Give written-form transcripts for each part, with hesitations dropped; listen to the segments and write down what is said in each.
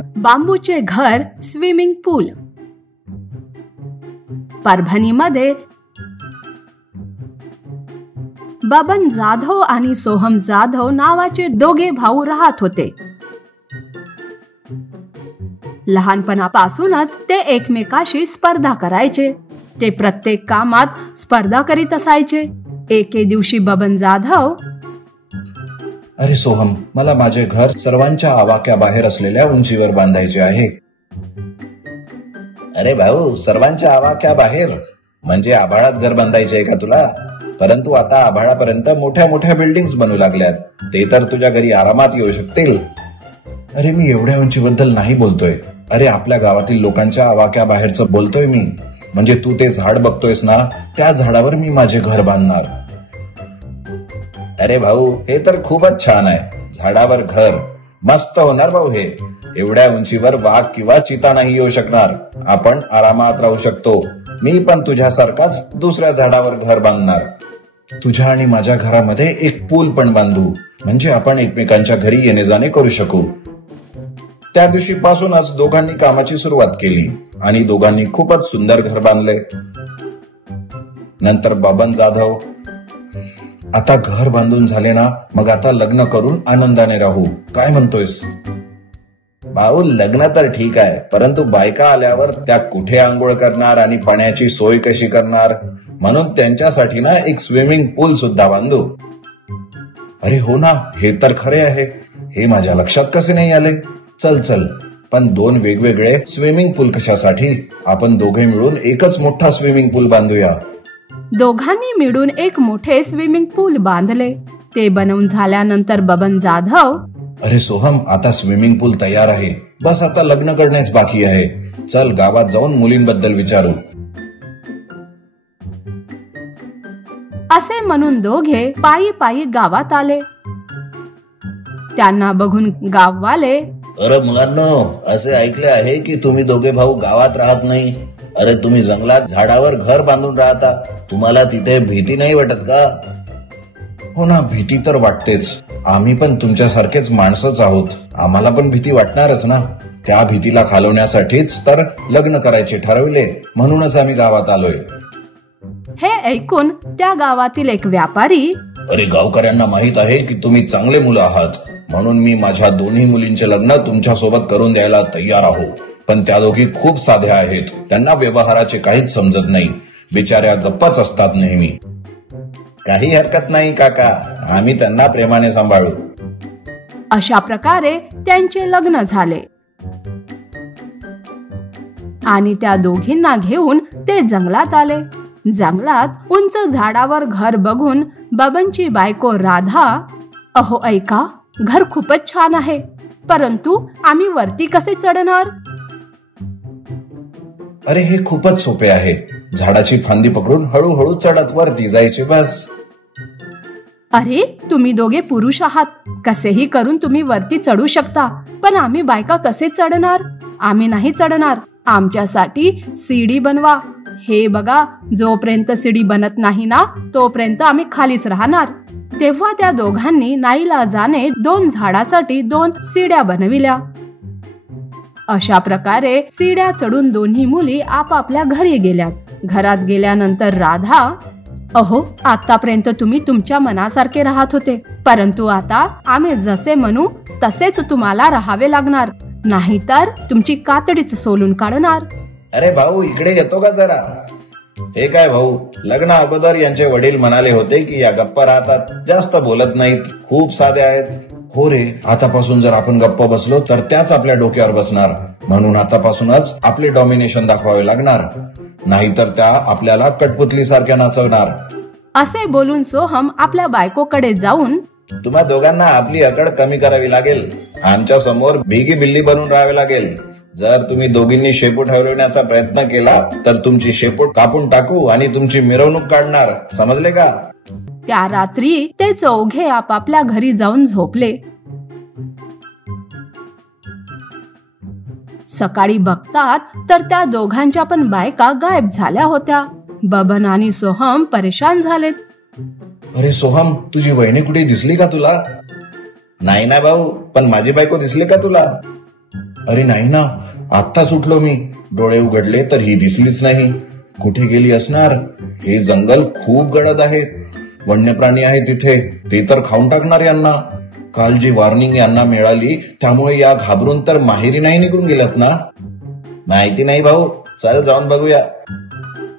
बांबूचे घर स्विमिंग पूल. परभणीमध्ये बबन जाधव आणि सोहम जाधव नावाचे दोघे भाऊ राहत होते. लहानपणापासूनच ते एकमेकाशी स्पर्धा करायचे. ते प्रत्येक कामात स्पर्धा करीत असायचे. एके दिवशी बबन जाधव, अरे सोहम, मला माझे घर सर्वांच्या आवाक्याबाहेर असलेल्या उंचीवर बांधायचे आहे. अरे भाऊ, सर्वांच्या आवाक्याबाहेर म्हणजे आभाळात घर बांधायचे आहे का तुला? परंतु आता आभाळापर्यंत मोठ्या मोठ्या बिल्डिंग्स बनू लागल्यात. ते तर तुझ्या घरी आरामात येऊ शकतील. अरे मी एवढ्या उंचीबद्दल नाही बोलतोय. अरे आपल्या गावातील लोकांच्या आवाक्याबाहेरचं बोलतोय मी. म्हणजे तू ते झाड बघतोयस ना, त्या झाडावर मी माझे घर बांधणार. अरे भाऊ, हे तर खूपच छान आहे. झाडावर घर मस्त होणार भाऊ. हे एवढ्या उंचीवर वाघ किंवा चिता नाही येऊ शकणार. आपण आरामात राहू शकतो. मी पण तुझ्यासारखाच दुसऱ्या झाडावर घर बांधणार. तुझ्या आणि माझ्या घरामध्ये एक पूल पण बांधू, म्हणजे आपण एकमेकांच्या घरी येणे जाणे करू शकू. त्या दिवशी पासूनच दोघांनी कामाची सुरुवात केली आणि दोघांनी खूपच सुंदर घर बांधले. नंतर बबन जाधव, आता घर बांधून झाले ना, मग आता लग्न करून आनंदाने राहू. काय म्हणतोयस? भाऊ, लग्न तर ठीक आहे, परंतु बायका आल्यावर त्या कुठे आंघोळ करणार आणि पाण्याची सोय कशी करणार? म्हणून त्यांच्यासाठी ना एक स्विमिंग पूल सुद्धा बांधू. अरे हो ना, हे तर खरे आहे. हे माझ्या लक्षात कसे नाही आले? चल चल, पण दोन वेगवेगळे स्विमिंग पूल कशासाठी? आपण दोघे मिळून एकच मोठा स्विमिंग पूल बांधूया. दोघांनी मिळून एक मोठे स्विमिंग पूल बांधले. ते बनवून झाल्यानंतर बबन जाधव, अरे सोहम, आता स्विमिंग पूल तयार आहे. बस आता लग्न करण्याच बाकी आहे. चल गावात जाऊन मुलींबद्दल विचारू. असे म्हणून दोघे पायी पायी गावात आले. त्यांना बघून गाववाले, अरे मुलांनो, असे ऐकले आहे की तुम्ही दोघे भाऊ गावात राहत नाही. अरे तुम्ही जंगलात झाडावर घर बांधून राहता. तुम्हाला तिथे भीती नाही वाटत का? हो ना, भीती तर वाटतेच. आम्ही पण तुमच्यासारखेच माणसंच आहोत. आम्हाला पण भीती वाटणारच ना. त्या भीतीला घालवण्यासाठीच तर लग्न करायचे ठरवले. म्हणूनच आम्ही गावात आलोय. हे ऐकून त्या गावातील एक व्यापारी, अरे गावकऱ्यांना माहित आहे की तुम्ही चांगले मुलं आहात, म्हणून मी माझ्या दोन्ही मुलींचे लग्न तुमच्या सोबत करून द्यायला तयार आहो. पण त्या दोघी खूप साध्या आहेत. त्यांना व्यवहाराचे काहीच समजत नाही. बिचाऱ्या गप्पाच असतात नेहमी. काही हरकत नाही काका, आम्ही त्यांना प्रेमाने सांभाळू. अशा प्रकारे त्यांचे लग्न झाले आणि त्या दोघींना घेऊन ते जंगलात आले. जंगलात उंच झाडावर घर बघून बबनची बायको राधा, अहो ऐका, घर खूपच छान आहे, परंतु आम्ही वरती कसे चढणार? अरे हे खूपच सोपे आहे. झाडाची फांदी पकडून हळूहळू चढत वरती जायचे, बस. अरे तुम्ही दोघे पुरुष आहात, कसेही करून तुम्ही वरती चढू शकता, पण आम्ही बायका कसे चढणार? आम्ही नाही चढणार. आमच्यासाठी सीडी बनवा. हे बघा, जोपर्यंत सीडी बनत नाही ना, तोपर्यंत आम्ही खालीच राहणार. तेव्हा त्या दोघांनी नाईलाजाने 2 झाडासाठी 2 सीड्या बनविल्या. अशा प्रकारे सीड्या चढून दोन्ही मुली आपापल्या घरी गेल्यात. घरात गेल्यानंतर राधा, अहो आतापर्यंत तुम्ही तुमच्या मनासारखे राहत होते, परंतु आता आम्ही जसे म्हणू तसेच तुम्हाला राहावे लागणार, नाहीतर तुमची कातडीच सोलून काढणार. अरे भाऊ, इकडे येतो का जरा? हे काय भाऊ, लग्ना अगोदर यांचे वडील म्हणाले होते की या गप्पा राहतात, जास्त बोलत नाहीत, खूप साध्या आहेत. हो रे, आतापासून जर आपण गप्प बसलो तर त्याच आपल्या डोक्यावर बसणार. म्हणून आतापासूनच आपले डॉमिनेशन दाखवावे लागणार, नाहीतर त्या आपल्याला कठपुतली सारख्या नाचवणार. असे बोलून सोहम आपल्या बायकोकडे जाऊन, तुम्हा दोघांना आपली अकड कमी करावी लागेल. आमच्या समोर भिगी बिल्ली बनून राहावे लागेल. जर तुम्ही दोघींनी शेपूट हलवण्याचा प्रयत्न केला तर तुमची शेपूट कापून टाकू आणि तुमची मिरवणूक काढणार, समजले का? त्या रात्री ते चौघे आपापल्या घरी जाऊन झोपले. सकाळी बघतात तर त्या दोघांच्या पण बायका गायब झाल्या होत्या. बबन आणि सोहम परेशान झालेत. अरे सोहम, तुझी वहिनी कुठे दिसली का तुला? नाही ना भाऊ, पण माझी बायको दिसली का तुला? अरे नाही ना, आत्ताच उठलो मी. डोळे उघडले तर ही दिसलीच नाही. कुठे गेली असणार? हे जंगल खूप गडद आहे. वन्य प्राणी आहे तिथे, ते तर खाऊन टाकणार यांना. काल जी वॉर्निंग यांना मिळाली त्यामुळे या घाबरून तर माहेरी नाही निघून गेलात ना? माहिती नाही भाऊ, चल जाऊन बघूया.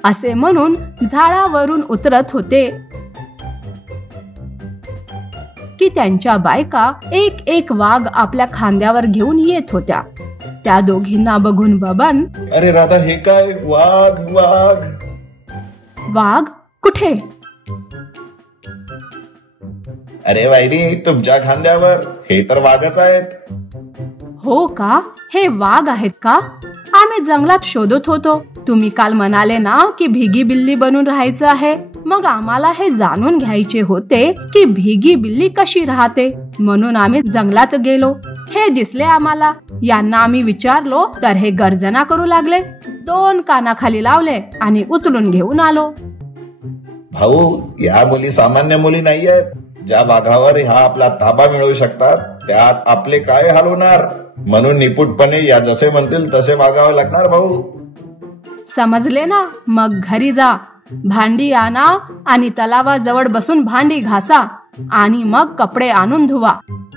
असे म्हणून झाडावरून उतरत होते की त्यांच्या बायका एक एक वाघ आपल्या खांद्यावर घेऊन येत होत्या. त्या दोघींना बघून बबन, अरे राधा, हे काय? वाघ वाघ. वाघ कुठे? अरे वाईनी, तुमच्या खांद्यावर हे तर वाघच आहेत. हो का? हे वाघ आहेत का? आम्ही जंगलात शोधत होतो. तुम्ही काल म्हणाले ना की भिगी बिल्ली बनून राहायचं आहे. मग आम्हाला हे जाणून घ्यायचे होते की भिगी बिल्ली कशी राहते, म्हणून आम्ही जंगलात गेलो. हे दिसले आम्हाला. यांना आम्ही विचारलो तर हे गर्जना करू लागले. 2 कानाखाली लावले आणि उचलून घेऊन आलो. भाऊ, या मुली सामान्य मुली नाही आहेत. ज्या वाघावर हा आपला ताबा मिळवू शकतात त्यात आपले काय हाल होणार. म्हणून निपुटपणे या जसे म्हणतील तसे वागावं लागणार भाऊ. समजले ना? मग घरी जा, भांडी आणा आणि तलावाजवळ बसून भांडी घासा आणि मग कपडे आणून धुवा.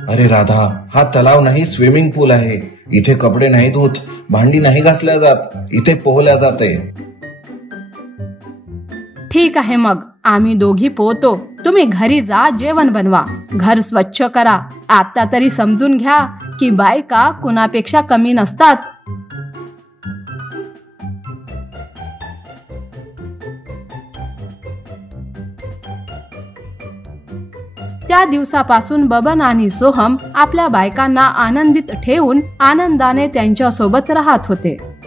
अरे राधा, हा तलाव नाही, स्विमिंग पूल आहे. इथे कपडे नाही धुत, भांडी नाही घासल्या जात, इथे पोहल्या जाते. ठीक आहे, मग आम्ही दोघी पोहतो. तुम्ही घरी जा, जेवण बनवा, घर स्वच्छ करा. आता तरी समजून घ्या की बायका कुणापेक्षा कमी नसतात. त्या दिवसापासून बबन आणि सोहम आपल्या बायकांना आनंदित ठेवून आनंदाने त्यांच्या सोबत राहत होते.